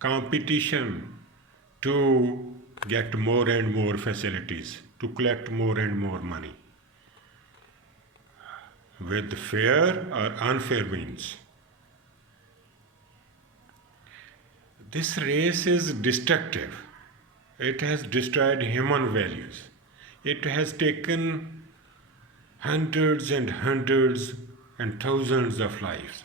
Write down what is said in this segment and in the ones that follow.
competition to get more and more facilities, to collect more and more money with fair or unfair means. This race is destructive. It has destroyed human values. It has taken hundreds and hundreds and thousands of lives.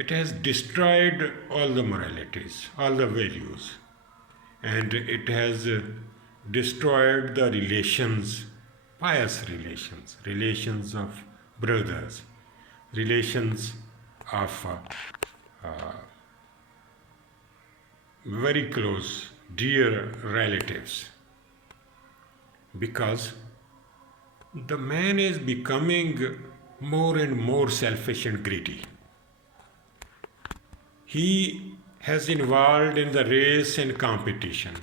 It has destroyed all the moralities, all the values, and it has destroyed the relations, pious relations, relations of brothers, relations of very close, dear relatives, because the man is becoming more and more selfish and greedy. He has involved in the race and competition,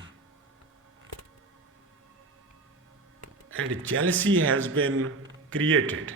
and jealousy has been created.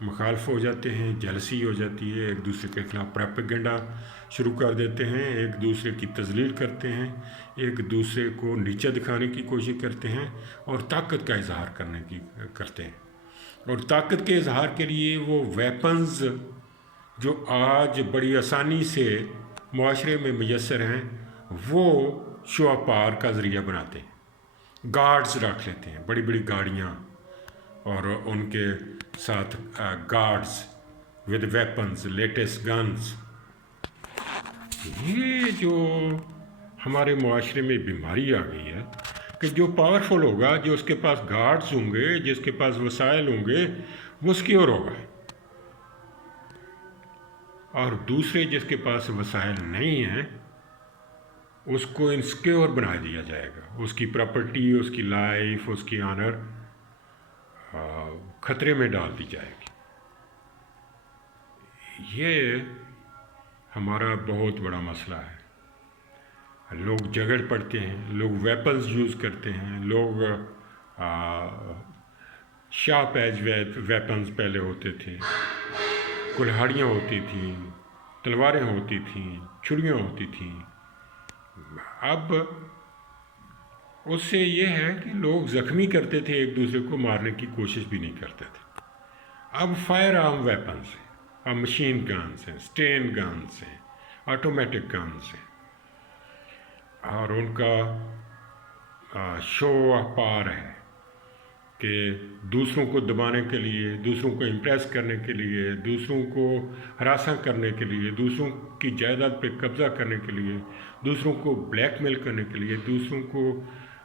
مخالف ہو جاتے ہیں، جلسی ہو جاتی ہے، ایک دوسرے کے خلاف propaganda شروع کر دیتے ہیں، ایک دوسرے کی تذلیل کرتے ہیں، ایک دوسرے کو نیچا دکھانے کی کوشش کرتے ہیں اور طاقت کا اظہار کرتے ہیں. اور طاقت کے اظہار کے لیے وہ ویپنز جو آج بڑی آسانی سے معاشرے میں میسر ہیں وہ شو پار کا ذریعہ بناتے ہیں. گارڈز رکھ لیتے ہیں، بڑی بڑی گاڑیاں، اور ان کے ساتھ guards with weapons, latest guns. یہ جو ہمارے معاشرے میں بیماری آ گئی ہے کہ جو پاورفل ہوگا، جو اس کے پاس گارڈز ہوں گے، جس کے پاس وسائل ہوں گے، وہ سکیور ہوگا، اور دوسرے جس کے پاس وسائل نہیں ہیں اس کو انسکیور بنا دیا جائے گا. اس کی پراپرٹی، اس کی لائف، اس کی آنر خطرے میں ڈال دی جائے گی. یہ ہمارا بہت بڑا مسئلہ ہے. لوگ جھگڑ پڑتے ہیں، لوگ ویپنز یوز کرتے ہیں، لوگ شارپ ایج ویپنز پہلے ہوتے تھے، کلہاڑیاں ہوتی تھیں، تلواریں ہوتی تھیں، چھڑیاں ہوتی تھیں. اب اس سے یہ ہے کہ لوگ زخمی کرتے تھے، ایک دوسرے کو مارنے کی کوشش بھی نہیں کرتے تھے. اب فائر آرم ویپنز ہیں، اب مشین گنز ہیں، اسٹین گنز ہیں، آٹومیٹک گنز ہیں، اور ان کا شو پار ہے کہ دوسروں کو دبانے کے لیے، دوسروں کو امپریس کرنے کے لیے، دوسروں کو ہراساں کرنے کے لیے، دوسروں کی جائیداد پہ قبضہ کرنے کے لیے، دوسروں کو بلیک میل کرنے کے لیے، دوسروں کو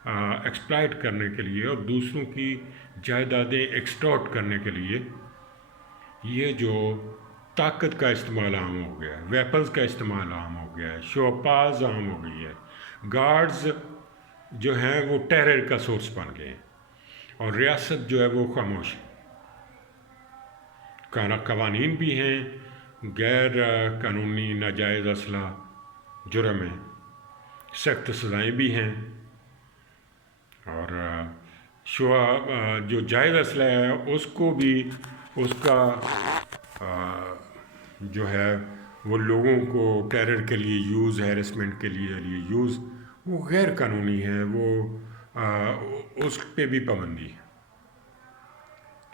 ایکسپلائٹ کرنے کے لیے، اور دوسروں کی جائیدادیں ایکسٹورٹ کرنے کے لیے یہ جو طاقت کا استعمال عام ہو گیا ہے، ویپنز کا استعمال عام ہو گیا ہے، شوپاز عام ہو گئی ہے. گارڈز جو ہیں وہ ٹیرر کا سورس بن گئے ہیں، اور ریاست جو ہے وہ خاموش ہے. قوانین بھی ہیں، غیر قانونی ناجائز اسلحہ جرم ہے، سخت سزائیں بھی ہیں، اور جو جائز اسلحہ ہے اس کو بھی اس کا جو ہے وہ لوگوں کو ٹیرر کے لیے یوز، ہیرسمنٹ کے لیے یوز، وہ غیر قانونی ہے، وہ اس پہ بھی پابندی ہے.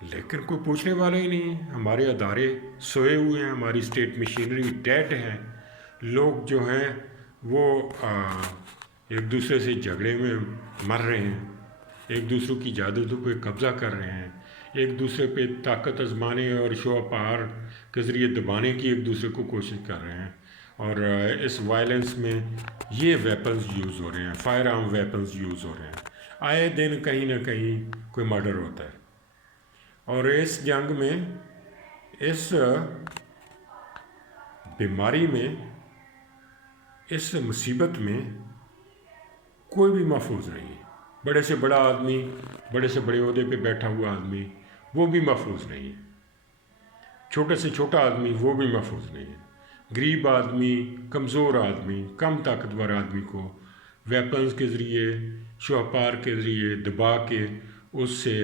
لیکن کوئی پوچھنے والا ہی نہیں ہے. ہمارے ادارے سوئے ہوئے ہیں، ہماری اسٹیٹ مشینری ڈیڈ ہے. لوگ جو ہیں وہ ایک دوسرے سے جھگڑے میں مر رہے ہیں، ایک دوسروں کی جائیدادوں پہ قبضہ کر رہے ہیں، ایک دوسرے پہ طاقت آزمانے اور شو پار کے ذریعے دبانے کی ایک دوسرے کو کوشش کر رہے ہیں. اور اس وائلنس میں یہ ویپنز یوز ہو رہے ہیں، فائر آرم ویپنز یوز ہو رہے ہیں. آئے دن کہیں نہ کہیں کوئی مرڈر ہوتا ہے. اور اس جنگ میں، اس بیماری میں، اس مصیبت میں کوئی بھی محفوظ نہیں ہے. بڑے سے بڑا آدمی، بڑے سے بڑے عہدے پہ بیٹھا ہوا آدمی، وہ بھی محفوظ نہیں ہے. چھوٹے سے چھوٹا آدمی، وہ بھی محفوظ نہیں ہے. غریب آدمی، کمزور آدمی، کم طاقتور آدمی کو ویپنز کے ذریعے، شوہپار کے ذریعے دبا کے اس سے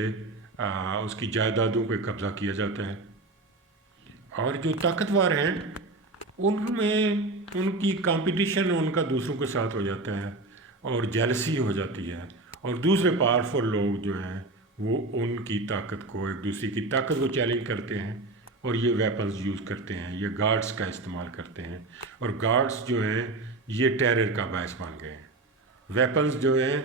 اس کی جائیدادوں پہ قبضہ کیا جاتا ہے. اور جو طاقتور ہیں ان میں ان کی کمپٹیشن ان کا دوسروں کے ساتھ ہو جاتا ہے، اور جیلسی ہو جاتی ہے، اور دوسرے پاورفل لوگ جو ہیں وہ ان کی طاقت کو، ایک دوسرے کی طاقت کو چیلنج کرتے ہیں، اور یہ ویپنز یوز کرتے ہیں، یہ گارڈز کا استعمال کرتے ہیں. اور گارڈز جو ہیں یہ ٹیرر کا باعث بن گئے ہیں. ویپنز جو ہیں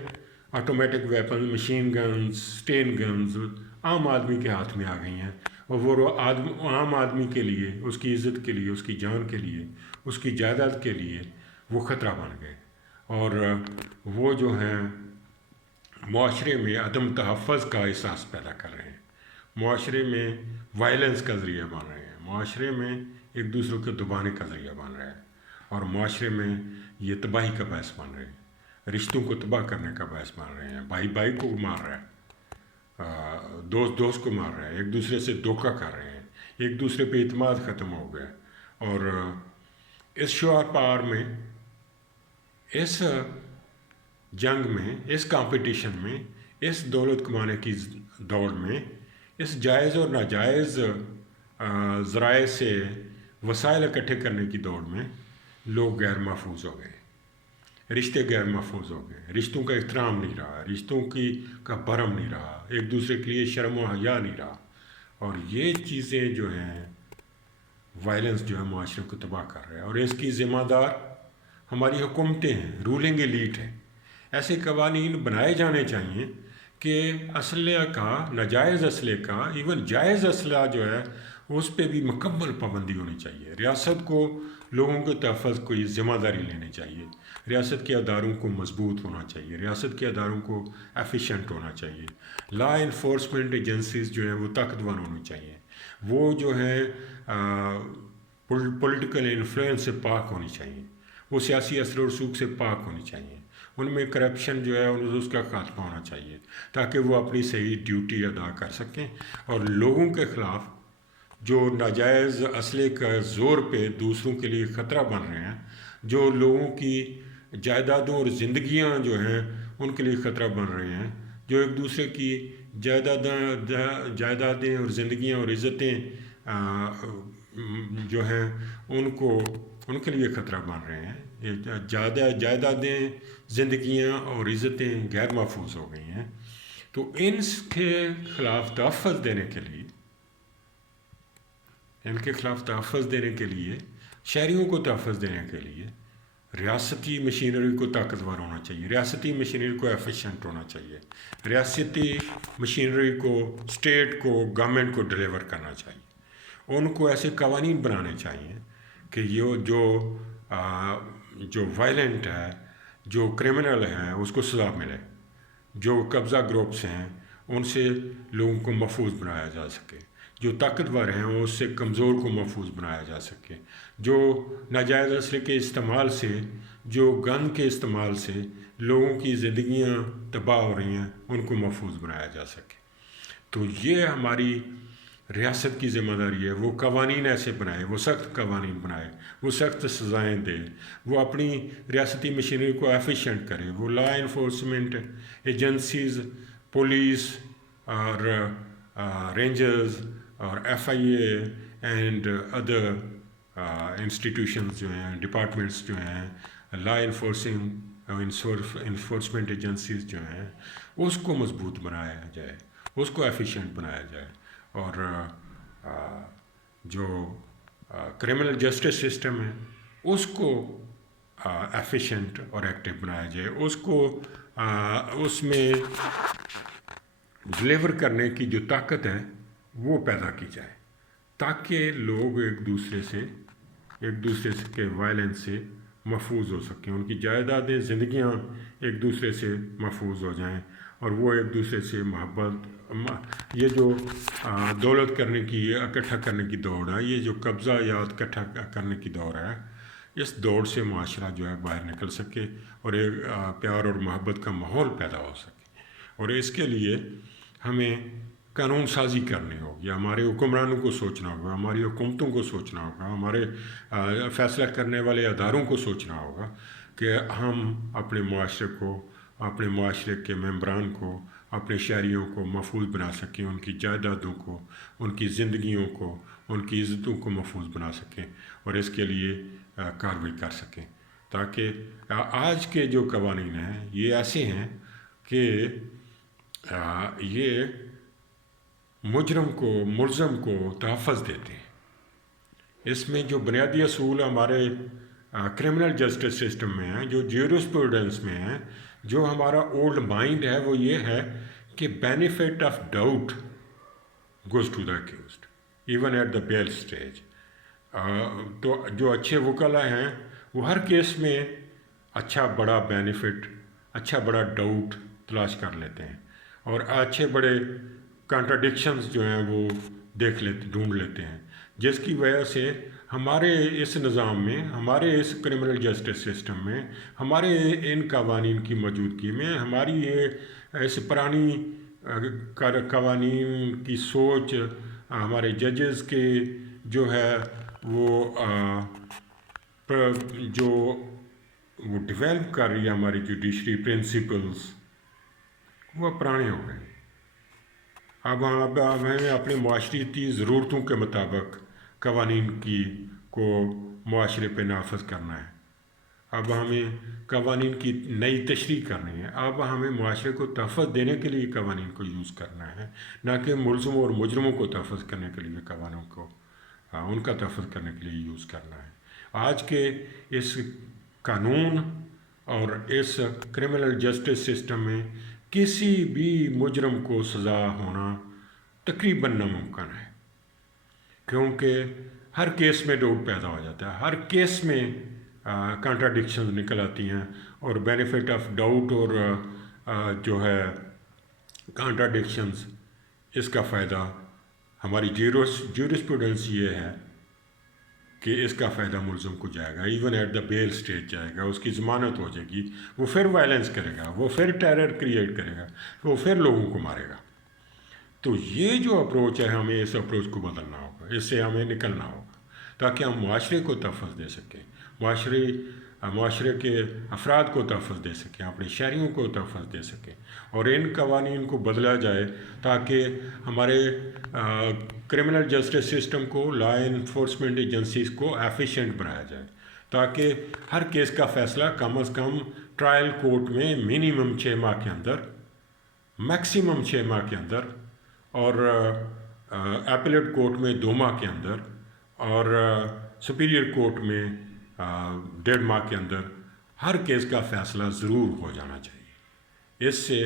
automatic weapons, machine guns, sten guns عام آدمی کے ہاتھ میں آ گئی ہیں، اور وہ عام آدمی کے لیے، اس کی عزت کے لیے، اس کی جان کے لیے، اس کی جائیداد کے لیے وہ خطرہ بن گئے. اور وہ جو ہیں معاشرے میں عدم تحفظ کا احساس پیدا کر رہے ہیں، معاشرے میں وائلنس کا ذریعہ بن رہے ہیں، معاشرے میں ایک دوسرے کو دبانے کا ذریعہ بن رہے ہیں، اور معاشرے میں یہ تباہی کا باعث بن رہے ہیں، رشتوں کو تباہ کرنے کا باعث بن رہے ہیں. بھائی بھائی کو مار رہا ہے، دوست دوست کو مار رہا ہے، ایک دوسرے سے دھوکہ کر رہے ہیں، ایک دوسرے پہ اعتماد ختم ہو گیا. اور اس شوہر پار میں، اس جنگ میں، اس کمپٹیشن میں، اس دولت کمانے کی دوڑ میں، اس جائز اور ناجائز ذرائع سے وسائل اکٹھے کرنے کی دوڑ میں لوگ غیر محفوظ ہو گئے، رشتے غیر محفوظ ہو گئے، رشتوں کا احترام نہیں رہا، رشتوں کا بھرم نہیں رہا، ایک دوسرے کے لیے شرم و حیا نہیں رہا، اور یہ چیزیں جو ہیں وائلنس جو ہے معاشرے کو تباہ کر رہا ہے، اور اس کی ذمہ دار ہماری حکومتیں ہیں، رولنگ ایلیٹ ہے۔ ایسے قوانین بنائے جانے چاہیے کہ اسلحہ کا، ناجائز اسلحے کا، ایون جائز اسلحہ جو ہے اس پہ بھی مکمل پابندی ہونی چاہیے۔ ریاست کو لوگوں کے تحفظ کو یہ ذمہ داری لینی چاہیے، ریاست کے اداروں کو مضبوط ہونا چاہیے، ریاست کے اداروں کو ایفیشینٹ ہونا چاہیے، لا انفورسمنٹ ایجنسیز جو ہیں وہ طاقتور ہونی چاہیے، وہ جو ہیں پولیٹیکل انفلوئنس سے پاک ہونی چاہیے، وہ سیاسی اثر و رسوخ سے پاک ہونی چاہیے، ان میں کرپشن جو ہے اس کا خاتمہ ہونا چاہیے، تاکہ وہ اپنی صحیح ڈیوٹی ادا کر سکیں، اور لوگوں کے خلاف جو ناجائز اسلحے کا زور پہ دوسروں کے لیے خطرہ بن رہے ہیں، جو لوگوں کی جائیدادوں اور زندگیاں جو ہیں ان کے لیے خطرہ بن رہے ہیں، جو ایک دوسرے کی جائیدادیں اور زندگیاں اور عزتیں جو ہیں ان کے لیے خطرہ بن رہے ہیں، جائیدادیں، زندگیاں اور عزتیں غیر محفوظ ہو گئی ہیں، تو ان کے خلاف تحفظ دینے کے لیے شہریوں کو تحفظ دینے کے لیے ریاستی مشینری کو طاقتور ہونا چاہیے، ریاستی مشینری کو ایفیشینٹ ہونا چاہیے، ریاستی مشینری کو، اسٹیٹ کو، گورنمنٹ کو ڈیلیور کرنا چاہیے، ان کو ایسے قوانین بنانے چاہیے کہ یہ جو وائلنٹ ہے، جو کرمنل ہے اس کو سزا ملے، جو قبضہ گروپس ہیں ان سے لوگوں کو محفوظ بنایا جا سکے، جو طاقتور ہیں اس سے کمزور کو محفوظ بنایا جا سکے، جو ناجائز اسلحے کے استعمال سے، جو گن کے استعمال سے لوگوں کی زندگیاں تباہ ہو رہی ہیں ان کو محفوظ بنایا جا سکے۔ تو یہ ہماری ریاست کی ذمہ داری ہے، وہ قوانین ایسے بنائے، وہ سخت قوانین بنائے، وہ سخت سزائیں دے، وہ اپنی ریاستی مشینری کو ایفیشینٹ کرے، وہ لا انفورسمنٹ ایجنسیز، پولیس اور رینجرز اور F I A and other institutions جو ہیں، ڈپارٹمنٹس جو ہیں، لا انفورسمنٹ ایجنسیز جو ہیں اس کو مضبوط بنایا جائے، اس کو ایفیشینٹ بنایا جائے، اور جو کرمنل جسٹس سسٹم ہے اس کو ایفیشینٹ اور ایکٹیو بنایا جائے، اس میں ڈلیور کرنے کی جو طاقت ہے وہ پیدا کی جائے، تاکہ لوگ ایک دوسرے کے وائلنس سے محفوظ ہو سکیں، ان کی جائیدادیں، زندگیاں ایک دوسرے سے محفوظ ہو جائیں، اور وہ ایک دوسرے سے محبت، یہ جو دولت کرنے کی، اکٹھا کرنے کی دوڑ ہے، یہ جو قبضہ یاد اکٹھا کرنے کی دوڑ ہے، اس دوڑ سے معاشرہ جو ہے باہر نکل سکے اور ایک پیار اور محبت کا ماحول پیدا ہو سکے۔ اور اس کے لیے ہمیں قانون سازی کرنی ہوگی، ہمارے حکمرانوں کو سوچنا ہوگا، ہماری حکومتوں کو سوچنا ہوگا، ہمارے فیصلہ کرنے والے اداروں کو سوچنا ہوگا کہ ہم اپنے معاشرے کو، اپنے معاشرے کے ممبران کو، اپنے شہریوں کو محفوظ بنا سکیں، ان کی جائیدادوں کو، ان کی زندگیوں کو، ان کی عزتوں کو محفوظ بنا سکیں، اور اس کے لیے کارروائی کر سکیں، تاکہ آج کے جو قوانین ہیں یہ ایسے ہیں کہ یہ ملزم کو تحفظ دیتے ہیں۔ اس میں جو بنیادی اصول ہمارے کرمنل جسٹس سسٹم میں ہیں، جو جیورسپروڈنس میں ہیں، جو ہمارا اولڈ مائنڈ ہے، وہ یہ ہے کہ benefit of doubt goes to the accused even at the bail stage. تو جو اچھے وکلا ہیں وہ ہر کیس میں اچھا بڑا بینیفٹ، اچھا بڑا ڈاؤٹ تلاش کر لیتے ہیں، اور اچھے بڑے کانٹراڈکشنز جو ہیں وہ ڈھونڈ لیتے ہیں، جس کی وجہ سے ہمارے اس نظام میں، ہمارے اس کرمنل جسٹس سسٹم میں، ہمارے ان قوانین کی موجودگی میں، ہماری اس پرانی قوانین کی سوچ، ہمارے ججز کے جو ہے وہ ڈیولپ کر رہی ہے ہماری جوڈیشری پرنسپلز، وہ پرانے ہو گئے، اب ہمیں اپنے معاشرتی ضرورتوں کے مطابق قوانین کو معاشرے پہ نافذ کرنا ہے. اب ہمیں قوانین کی نئی تشریح کرنی ہے. اب ہمیں معاشرے کو تحفظ دینے کے لیے قوانین کو یوز کرنا ہے، نہ کہ ملزموں اور مجرموں کو تحفظ کرنے کے لیے قوانین کو ان کا تحفظ کرنے کے لیے یوز کرنا ہے. آج کے اس قانون اور اس کرمنل جسٹس سسٹم میں کسی بھی مجرم کو سزا ہونا تقریباً ناممکن ہے، کیونکہ ہر کیس میں ڈاؤٹ پیدا ہو جاتا ہے، ہر کیس میں کنٹراڈکشنز نکل آتی ہیں، اور بینیفٹ آف ڈاؤٹ اور جو ہے کنٹراڈکشنز، اس کا فائدہ ہماری جیورسپروڈنس یہ ہے کہ اس کا فائدہ ملزم کو جائے گا، even at the bail stage جائے گا، اس کی ضمانت ہو جائے گی، وہ پھر وائلنس کرے گا، وہ پھر ٹیرر کریٹ کرے گا، وہ پھر لوگوں کو مارے گا. تو یہ جو اپروچ ہے، ہمیں اس اپروچ کو بدلنا ہوگا، اس سے ہمیں نکلنا ہوگا تاکہ ہم معاشرے کو تحفظ دے سکیں، معاشرے کے افراد کو تحفظ دے سکیں، اپنے شہریوں کو تحفظ دے سکیں، اور ان قوانین کو بدلا جائے تاکہ ہمارے کرمنل جسٹس سسٹم کو، لا انفورسمنٹ ایجنسیز کو ایفیشینٹ بنایا جائے، تاکہ ہر کیس کا فیصلہ کم از کم ٹرائل کورٹ میں منیمم 6 ماہ کے اندر، میکسیمم 6 ماہ کے اندر، اور ایپلیٹ کورٹ میں 2 ماہ کے اندر، اور سپیریئر کورٹ میں 1.5 ماہ کے اندر ہر کیس کا فیصلہ ضرور ہو جانا چاہیے. اس سے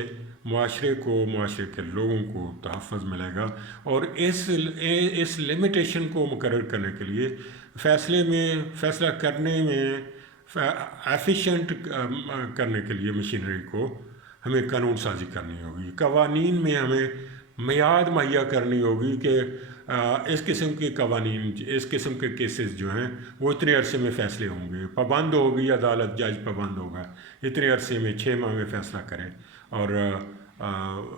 معاشرے کو، معاشرے کے لوگوں کو تحفظ ملے گا، اور اس لمیٹیشن کو مقرر کرنے کے لیے فیصلہ کرنے میں ایفیشینٹ کرنے کے لیے مشینری کو ہمیں قانون سازی کرنی ہوگی. قوانین میں ہمیں میعاد مہیا کرنی ہوگی کہ اس قسم کے قوانین، اس قسم کے کیسز جو ہیں وہ اتنے عرصے میں فیصلے ہوں گے، پابند ہوگی عدالت، جج پابند ہوگا، اتنے عرصے میں 6 ماہ میں فیصلہ کرے، اور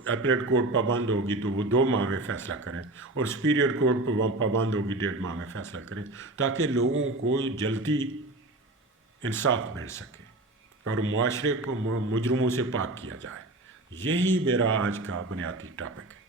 ایپلیٹ کورٹ پابند ہوگی تو وہ 2 ماہ میں فیصلہ کریں، اور سپیریئر کورٹ پابند ہوگی 1.5 ماہ میں فیصلہ کریں، تاکہ لوگوں کو جلدی انصاف مل سکے اور معاشرے کو مجرموں سے پاک کیا جائے. یہی میرا آج کا بنیادی ٹاپک ہے.